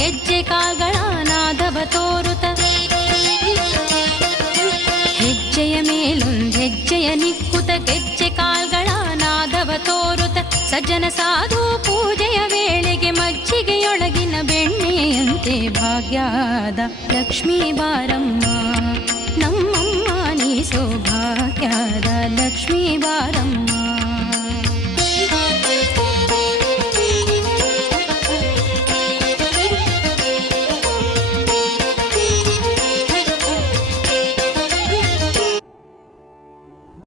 ಹೆಜ್ಜೆ ಕಾಲ್ಗಳ ನಾದವ ತೋರುತ ಹೆಜ್ಜೆಯ ಮೇಲೊಂದು ಹೆಜ್ಜೆಯ ನಿಕ್ಕುತ ಗೆಜ್ಜೆ ಕಾಲ್ಗಳ ನಾದವ ತೋರುತ ಸಜ್ಜನ ಸಾಧು ಪೂಜೆಯ ವೇಳೆಗೆ ಮಜ್ಜಿಗೆಯೊಳಗಿನ ಬೆಣ್ಣೆಯಂತೆ ಭಾಗ್ಯದ ಲಕ್ಷ್ಮೀ ಬಾರಮ್ಮ ನಮ್ಮಮ್ಮ ನೀ ಸೌಭಾಗ್ಯದ ಲಕ್ಷ್ಮೀ ಬಾರ